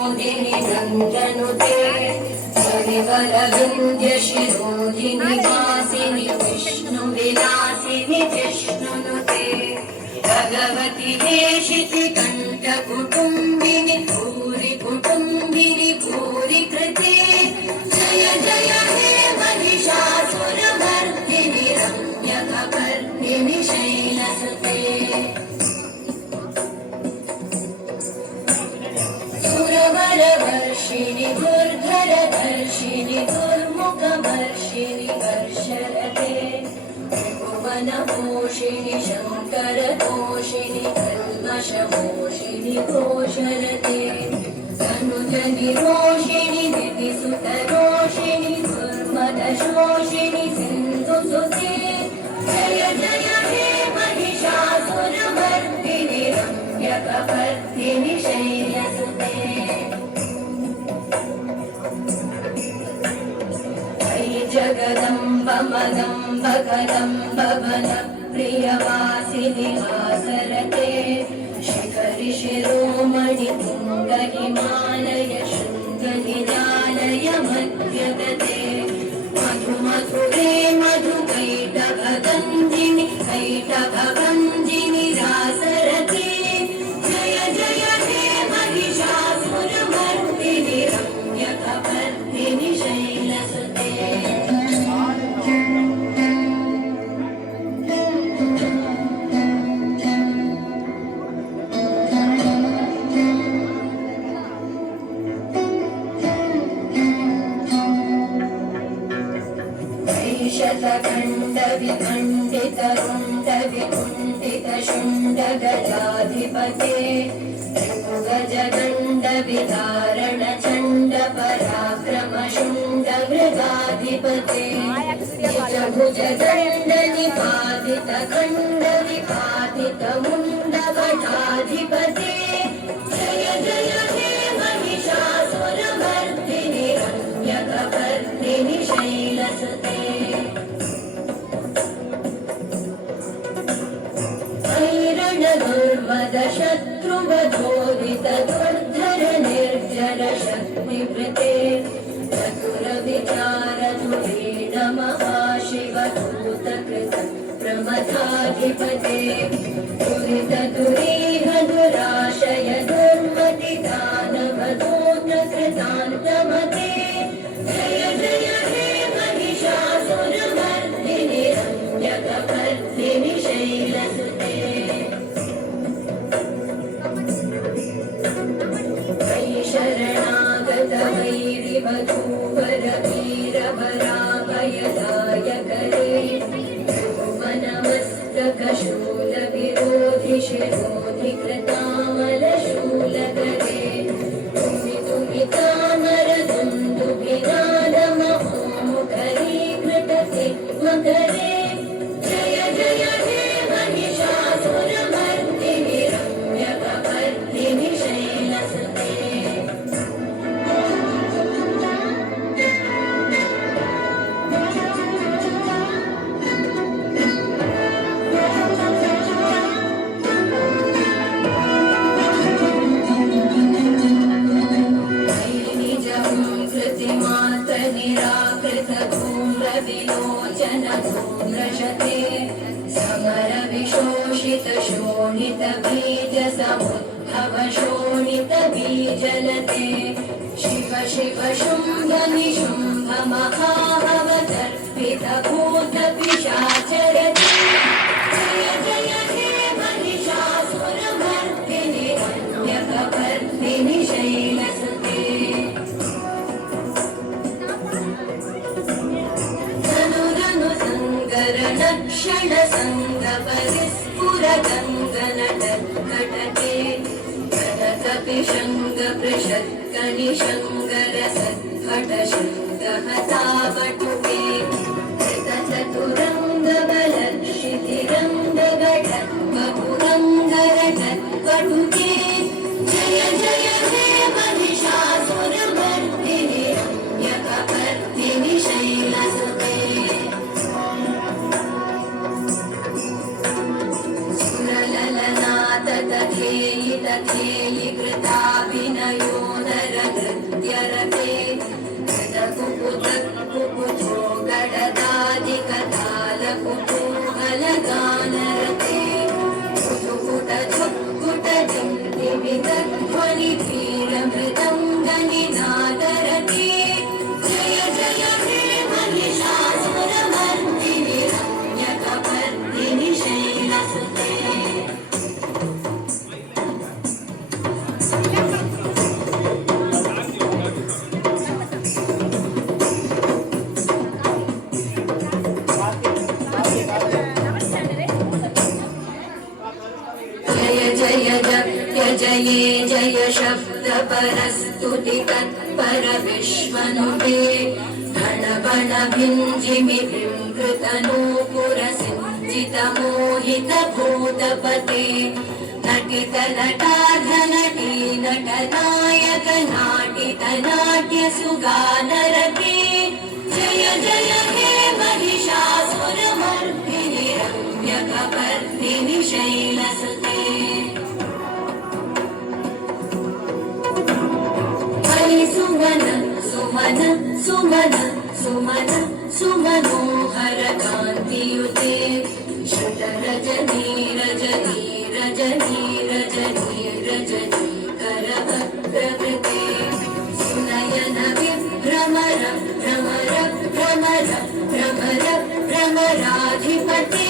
विनोदिनि नन्दनुते हरिवरविन्द्यशिरोधिनि वासिनि विष्णुविलासिनि जिष्णुनुते भगवति हेशिति कण्ठकुटुम्बिनि भूरि कुटुम्बिनि भूरि कृते जय जय हे महिषासुरमर्दिनि रम्यकपर्दिनि शैलसुते सुरवरवर्षिणि दुर्धरधर्षिणि दुर्मुखवर्षिणि वर्षरते त्रिभुवनपोषिणि शङ्करतोषिणि कल्मषमोषिणि घोषरते तनुजनिरोषिणि दितिसुतरोषिणि दुर्मदशोषिणि सिन्धुसुते जय जय हे महिषासुरमर्दिनि रम्यकपर्दिनि शैलसुते जगदम्ब मदम्ब कदम्ब वन प्रियवासिनि आसरते शिखरि शिरोमणि तुङ्ग हिमालय शृङ्ग निजालय मध्यगते मधु मधुरे मधु कैटभगञ्जिनि कैटभगञ्जिनि रासरते जय जय हे महिषासुरमर्दिनि रम्यकपर्दिनि शैलसुते शतखण्डविखण्डितरुण्डविकुण्डितशुण्डगजाधिपते त्रिभुगजगण्डविधारण चण्डपराक्रमशुण्डमृगाधिपते निजभुजगण्डनिपातितखण्डविपातितमुण्डवटाधिपते जय जय हे महिषासुरमर्दिनि रम्यकपर्दिनि शैलसुते दुर्मदशत्रुवधोदित दुर्धर निर्जर शक्तिवृते चतुरविचारधुरेण महाशिवभूतकृत प्रमथाधिपते दुरितदुरीह दुराशय दुर्मति दानवदूतकृतान्तमते जय जय हे महिषासुरमर्दिनि रम्यकपर्दिनि शैलसुते शरणागत वैरिवधूवर वीरवराभयदायकरे त्रिभुवनमस्तकशूलविरोधि शिरोधि कृतामलशूलकरे तुमितुमितामरदुन्दुभिनादमहोमुखरीकृतते मकरे जय जय हे महिषासुरमर्दिनि रम्यकपर्दिनि शैलसुते निराकृतधूम्रविलोचन धूम्रशते समरविशोषितशोणितबीजसमुद्भव शोणितबीजलते शिव शिव शुम्भ निशुम्भ महाभवदर्पितभूतपिशाचरते जय जय हे महिषासुरमर्दिनि रम्यकपर्दिनि शैलसुते क्षण संग परिस्फुरगङ्गनटत्कटके कनकपिशङ्ग पृषत्कनिशङ्ग रसत्कट शृङ्गहतावटुके कृतचतुरङ्गबलक्षितिरङ्गगढत्वपुरङ्गरटत्कटुके जय जय हे महिषासुरमर्दिनि रम्यकपर्दिनि शैलसुते सुरललनाथ तथेयि तथेयि कृताभिनयोदर कुतो गडदादिकतालकुतूहलगानरते ध्वनिधीरमृदङ्गनिनादरते जय जय हे महिषासुरमर्दिनि रम्यकपर्दिनि शैलसुते जये जय शब्द परस्तुति तत्पर विश्वनुते घनबण भिञ्जिमि विमृतनूपुर सिञ्चित मोहित भूतपते नटित नटार्धनटी नटनायक नाटित नाट्य सुगानरते जय जय हे महिषासुरमर्दिनि रम्यकपर्दिनि शैलसुते सुमन सुमन सुमन सुमन सुमनोहर कान्तियुते श्रुत रजनी रजनी रजनी रजनी रजनी करवक्त्रकृते सुनयन विभ्रमर भ्रमर भ्रमर भ्रमर भ्रमराधिपते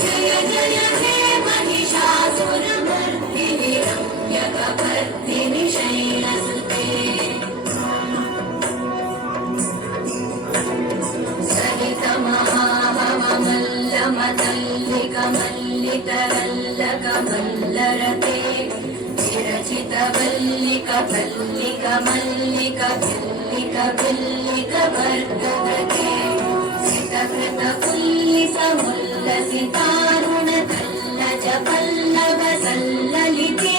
जय जय हे महिषासुरमर्दिनि रम्यकपर्दिनि शैलसुते मल्लितरल्लकमल्लरते विरचित वल्लिक वल्लिक मल्लिक भिल्लिक भिल्लिक वर्गकृते सितकृत पुल्लिस मुल्लसितारुण कल्लज पल्लव सल्ललिते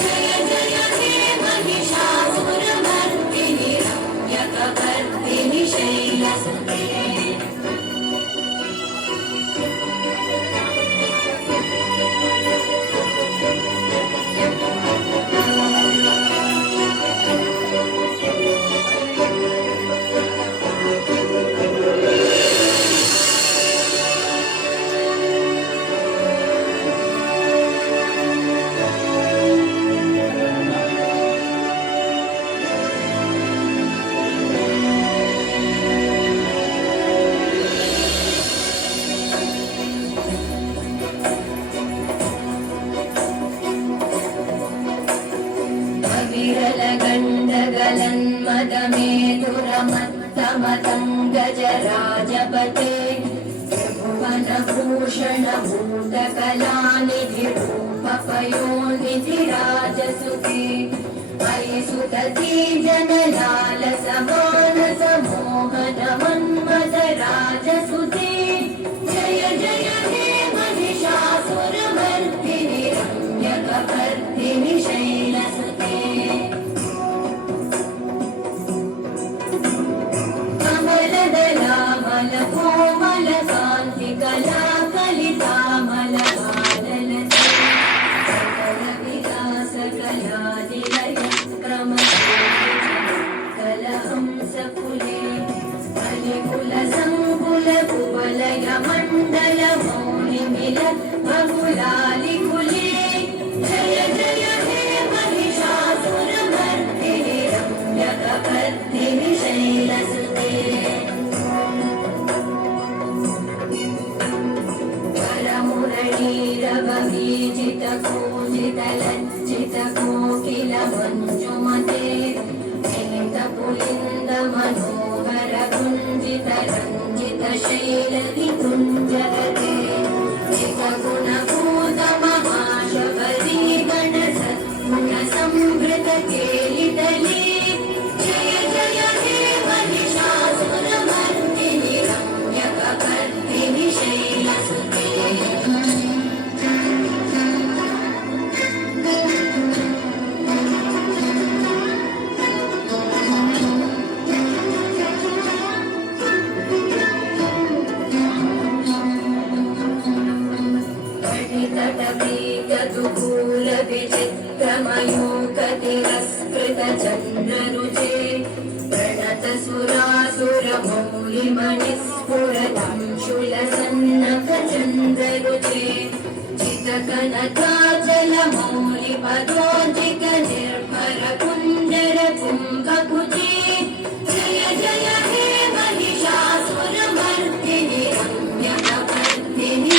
जय जय हे महिषासुरमर्दिनि रम्यकपर्दिनि शैलसुते विरलगण्डगलन्मदमेधुरमत्तमतं गजराजपते त्रिभुवनभूषण भूतकलानिधि रूपपयोनिधिराजसुते अयि सुतती जनलालसमानस मोहन मन्मथराजसुते जय जय हे महिषासुरमर्दिनि रम्यकपर्दिनि शैलसुते कमलदलामल कोमल कान्ति कला कलितामल बाललते सकल विलास कलादिलय कलहंसकुले कलिकुल संकुल कुवलय मण्डल मौलिमिल बहुलालिकुले जय जय हे महिषासुरमर्दिनि रम्यकपर्दिनि शैलसुते वरमुरळीरववीजित कूजित लज्जित कोकिल मञ्जुमते पुलिन्द मनोहर गुञ्जित रञ्जित शैलधि कुञ्जरते गुणभूत महाशबरी गण सद्गुण संभृत केलितले जय जय हे महिषासुरमर्दिनि रम्यकपर्दिनि शैलसुते तटवीगतुकूल विचित्रमयूकतिरस्कृत चन्द्ररुचे प्रणत सुरासुरमो मणिस्फुरतं शूलसन्नखचन्द्ररुचे चितकनकाचलमौलिपदोजितनिर्भरकुञ्जरकुम्भकुचे जय जय हे महिषासुरमर्दिनि रम्यकपर्दिनि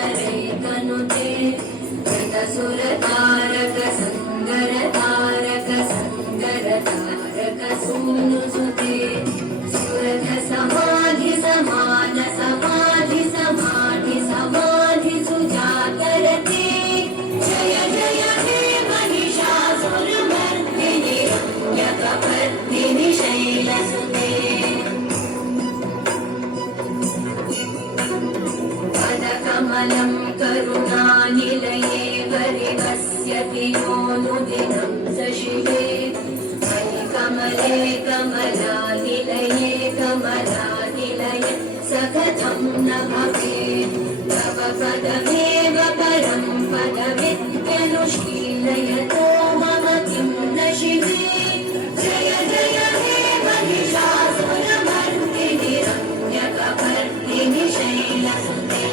विजितसहस्रकरैकसहस्रकरैकसहस्रकरैकनुते कृतसुरतारक सङ्गरतारक सङ्गरतारक सूनुसुते सुरथ समाधि समान समाधि समाधि समाधि सुजातरते जय जय हे महिषासुरमर्दिनि रम्यकपर्दिनि शैलसुते पदकमलं करुणानिलये वरिवस्यति योऽनुदिनं सशिवे मयि कमले कमलानिलये कमलानिलये सकथं न भवेत् तव पदमेव परं पदमित्यनुशीलयतो मम किं न शिवे जय जय हे महिषासुरमर्दिनि रम्यकपर्दिनि शैलसुते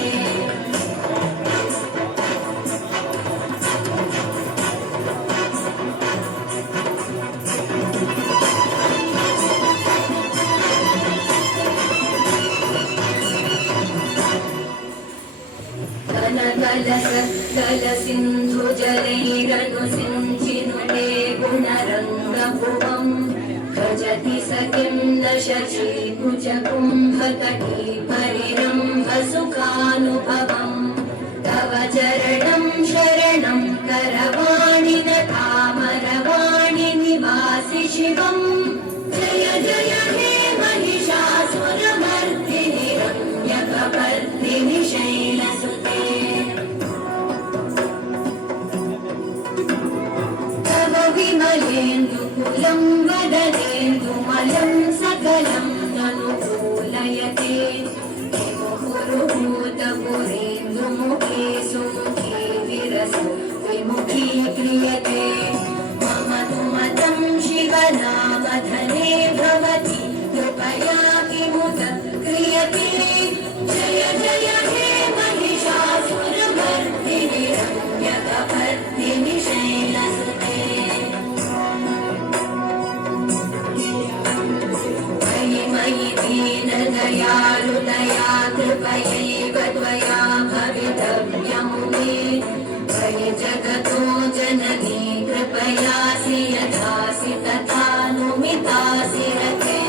कलसिन्धुजलैरनुसिञ्चिनुते गुणरङ्गभुवम् भजति स किं न शचीकुचकुम्भतटी परिरम्भसुखानुभवम् तव चरणं शरणं करवाणि न तामरवाणि निवासि शिवम् जय जय हे महिषासुरमर्दिनि रम्यकपर्दिनि शैलसुते तव विमलेन्दुकुलं वदनेन्दुमलं सकलं ननुकूलयते पुरुभूतपुरेन्दुमुखे सुमुखे विरसो विमुखी क्रियते मम तु मतं शिवनामधने भवति कृपया किमुत क्रियते जय जय हे महिषासुरमर्दिनि रम्यकपर्दिनि शैलसुते मयि मयि दीनदयालुदया कृपयैव त्वया भवितव्यं मे मयि जगतो जननी कृपयासि यथासि तथानुमितासि रते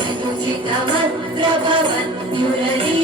यदुचितवक्त्र भवत्युररी